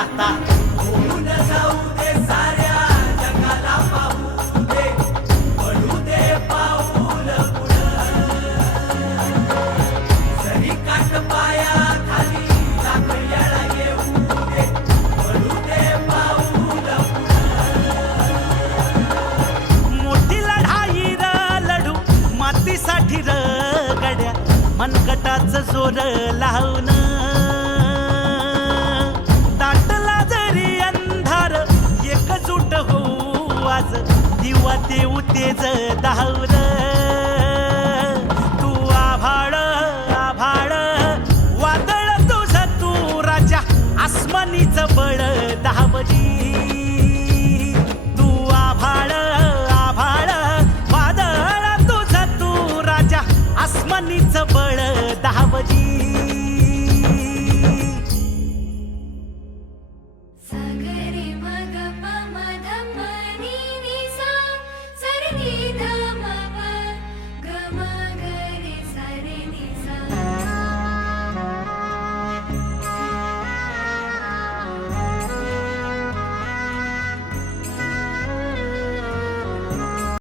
आता होऊन जाऊ दे साऱ्या जगाला पाहू दे पडू दे पाऊल पुढं जरी काट पाया खाली लाख येळा येऊ दे पडू दे पाऊल मोठी लढाई र लढू मातीसाठी र गड्या मनगटाच जोर लावून दाटला जरी अंधार एकजूट होऊ आज दिवा देऊ तेज दावर तू आभाळ आभाळ वादळ तुझ तू राजा आसमानी